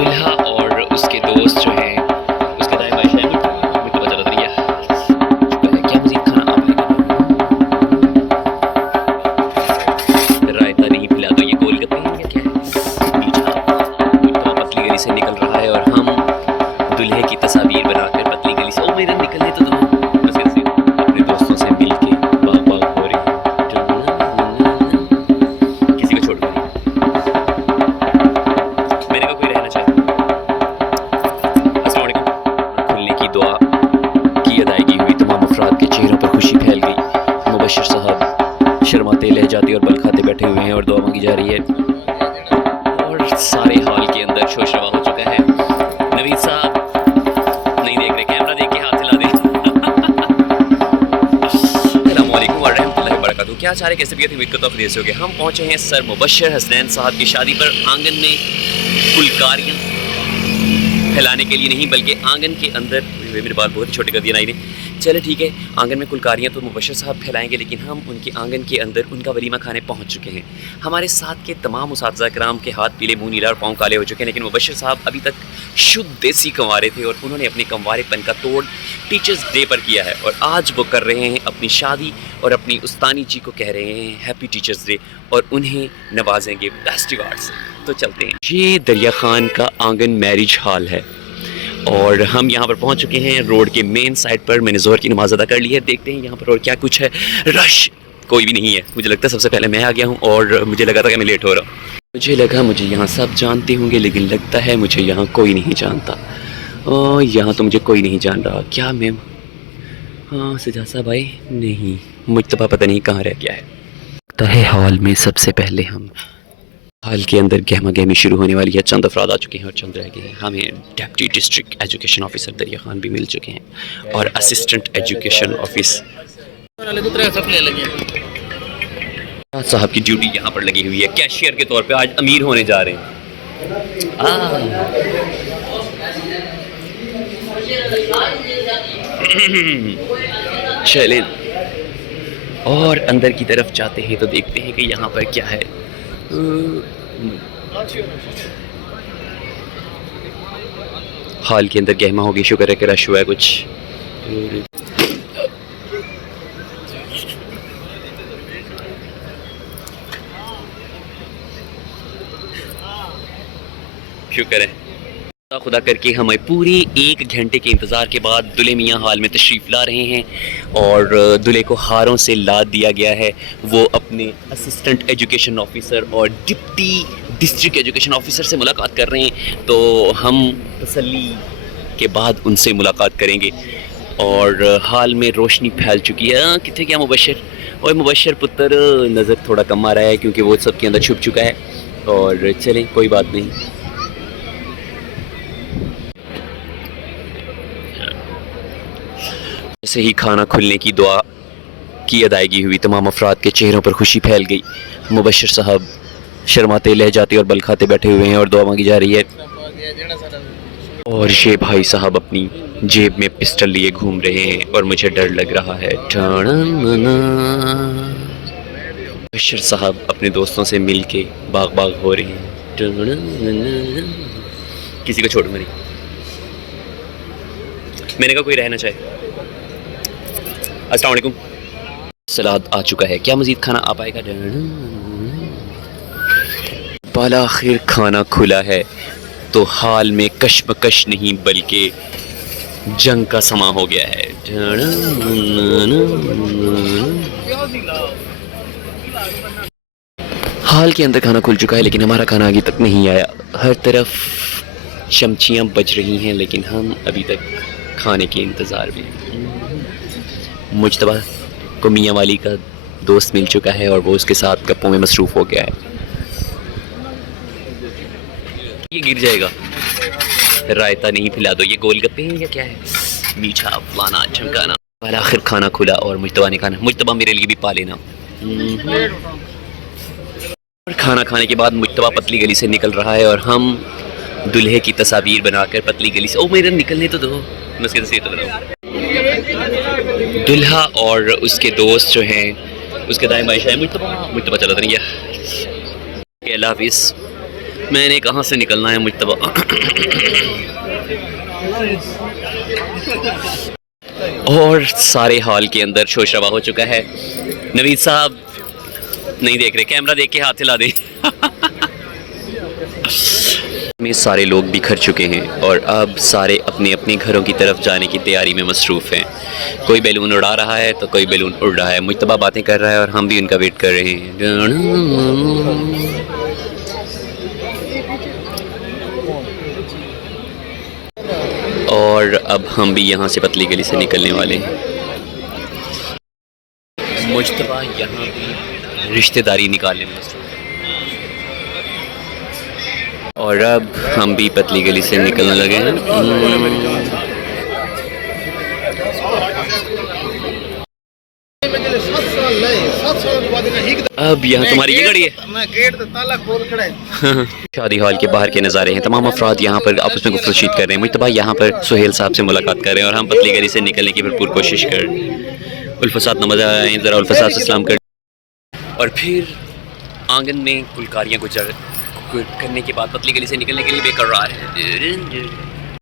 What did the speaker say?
दुल्हा और उसके दोस्त जो हैं उसके दाएं बाएं शायद मुझे तो चला नहीं है क्या मज़ीद खाना आप रायता नहीं खिला दो ये गोलगप्पे हैं या क्या है मीठा तो पतली गली से निकल रहा है और हम दूल्हे की तस्वीर बनाकर पतली गली से ओ मेरे निकलने तो दो बस ऐसे अपने दोस्तों से मिल के बाग बाग हो रही किसी को छोड़ कर मैंने कहा कोई रहना चाहे अस्सलाम वालेकुम खुलने की दुआ की अदायगी हुई तमाम अफराद के चेहरों पर खुशी फैल गई मुबश्शिर साहब शर्माते लहजाते और बल खाते बैठे हुए हैं और दुआ मांगी जा रही है और सारे हॉल के अंदर शोर शराबा हो चुका है नवीद साहब नहीं देख रहे कैमरा देख के हाथ हिला दे अस्सलाम वालेकुम व रहमतुल्लाहि व बरकातहू क्या चाह रहे कैसे भी उम्मीद करता हूं आप से होंगे हम पहुंचे हैं सर मुबश्शिर हसनैन साहब की शादी पर आंगन में फुलकारियाँ फैलाने के लिए नहीं बल्कि आंगन के अंदर मेरे बाल बहुत ही छोटे कर दिया नाई ने चले ठीक है आंगन में कुलकारियाँ तो मुबश्शिर साहब फैलाएंगे लेकिन हम उनके आंगन के अंदर उनका वलीमा खाने पहुंच चुके हैं हमारे साथ के तमाम उस्ताज़ा कराम के हाथ पीले मुंह नीला और पाँव काले हो चुके हैं लेकिन मुबश्शिर साहब अभी तक शुद्ध देसी कंवारे थे और उन्होंने अपने कंवारेपन का तोड़ टीचर्स डे पर किया है और आज वो कर रहे हैं अपनी शादी और अपनी उस्तानी जी को कह रहे हैं हैप्पी टीचर्स डे और उन्हें नवाजेंगे बेस्ट अवार्ड से तो चलते हैं ये दरिया खान का आंगन मैरिज हॉल है और हम यहाँ पर पहुँच चुके हैं रोड के मेन साइड पर मैंने ज़ोहर की नमाज़ अदा कर ली है देखते हैं यहाँ पर और क्या कुछ है रश कोई भी नहीं है मुझे लगता है सबसे पहले मैं आ गया हूँ और मुझे लगा था कि मैं लेट हो रहा हूँ मुझे लगा मुझे यहाँ सब जानते होंगे लेकिन लगता है मुझे यहाँ कोई नहीं जानता यहाँ तो मुझे कोई नहीं जान रहा क्या मैम हाँ सजासा भाई नहीं मुझतबा पता नहीं कहाँ रह गया है लगता है हॉल में सबसे पहले हम हाल के अंदर गहमा गहमी शुरू होने वाली है चंद अफराद आ चुके हैं और चंद रह गए हैं हमें डिप्टी डिस्ट्रिक्ट एजुकेशन ऑफिसर दरिया खान भी मिल चुके हैं और असिस्टेंट एजुकेशन ऑफिस साहब की ड्यूटी यहाँ पर लगी हुई है कैशियर के तौर पे आज अमीर होने जा रहे हैं चले और अंदर की तरफ जाते हैं तो देखते हैं कि यहाँ पर क्या है हाल के अंदर गहमा होगी शुक्र है कि रश हुआ है कुछ शुक्र है खुदा करके हमें पूरे 1 घंटे के इंतज़ार के बाद दुल्हे मियाँ हाल में तशरीफ़ ला रहे हैं और दुल्हे को हारों से लाद दिया गया है वो अपने असिस्टेंट एजुकेशन ऑफिसर और डिप्टी डिस्ट्रिक्ट एजुकेशन ऑफिसर से मुलाकात कर रहे हैं तो हम तसल्ली के बाद उनसे मुलाकात करेंगे और हाल में रोशनी फैल चुकी है कितने क्या मुबश्शिर और मुबश्शिर पुत्र नज़र थोड़ा कम आ रहा है क्योंकि वो सबके अंदर छुप चुका है और चलें कोई बात नहीं जैसे ही खाना खुलने की दुआ की अदायगी हुई तमाम अफराद के चेहरों पर खुशी फैल गई मुबश्शिर साहब शर्माते लहजाते और बल खाते बैठे हुए हैं और दुआ मांगी जा रही है और ये भाई साहब अपनी जेब में पिस्टल लिए घूम रहे हैं और मुझे डर लग रहा है मुबश्शिर साहब अपने दोस्तों से मिल के बाग बाग हो रहे हैं किसी को छोड़ मरी मैंने कहा कोई रहना चाहे अस्सलाम वालेकुम सलाद आ चुका है क्या मज़ीद खाना आ पाएगा बाला आखिर खाना खुला है तो हाल में कशमकश नहीं बल्कि जंग का समा हो गया है हाल के अंदर खाना खुल चुका है लेकिन हमारा खाना आगे तक नहीं आया हर तरफ चमचियाँ बज रही हैं लेकिन हम अभी तक खाने के इंतज़ार में मुजतबा को मियाँ वाली का दोस्त मिल चुका है और वो उसके साथ गप्पों में मसरूफ़ हो गया है ये गिर जाएगा रायता नहीं खिला दो ये गोलगप्पे हैं या क्या है मीठा फलाना चमकाना वाला आखिर खाना खुला और मुजतबा ने खाना मुजतबा मेरे लिए भी पा लेना और खाना खाने के बाद मुजतबा पतली गली से निकल रहा है और हम दूल्हे की तस्वीर बनाकर पतली गली से ओ मेरे निकलने तो दो मैं उसकी तस्वीर तो बनाऊँ दुल्हा और उसके दोस्त जो हैं उसके दाएं बाएं शायद मुझतबा चला था नहीं क्या अल्लाह हाफिज़ मैंने कहाँ से निकलना है मुज्तबा? और सारे हॉल के अंदर शोर शराबा हो चुका है। नवीद साहब नहीं देख रहे, कैमरा देख के हाथ हिला दे। में सारे लोग बिखर चुके हैं और अब सारे अपने अपने घरों की तरफ जाने की तैयारी में मसरूफ़ हैं। कोई बैलून उड़ा रहा है तो कोई बैलून उड़ रहा है। मुज्तबा बातें कर रहा है और हम भी उनका वेट कर रहे हैं। और अब हम भी यहाँ से पतली गली से निकलने वाले हैं। मुज्तबा यहाँ भी रिश्तेदारी निकालने में मसरूफ़ है और अब हम भी पतली गली से निकलने लगे हैं। अब यहाँ तुम्हारी ये गाड़ी है। मैं गेट तो ताला खोल खड़ा है। शादी हॉल के बाहर के नज़ारे हैं। तमाम अफराद यहाँ पर आपस में गुफ्तगू कर रहे हैं। मुज्तबा यहाँ पर सुहेल साहब से मुलाकात कर रहे हैं और हम पतली गली से निकलने की भरपूर कोशिश कर रहे हैं। उल्फसाद नमज़ आए, ज़रा उल्फसाद से सलाम कर और फिर आंगन में गुलकारियाँ गुजर करने के बाद पतली गली से निकलने के लिए बेकरार है।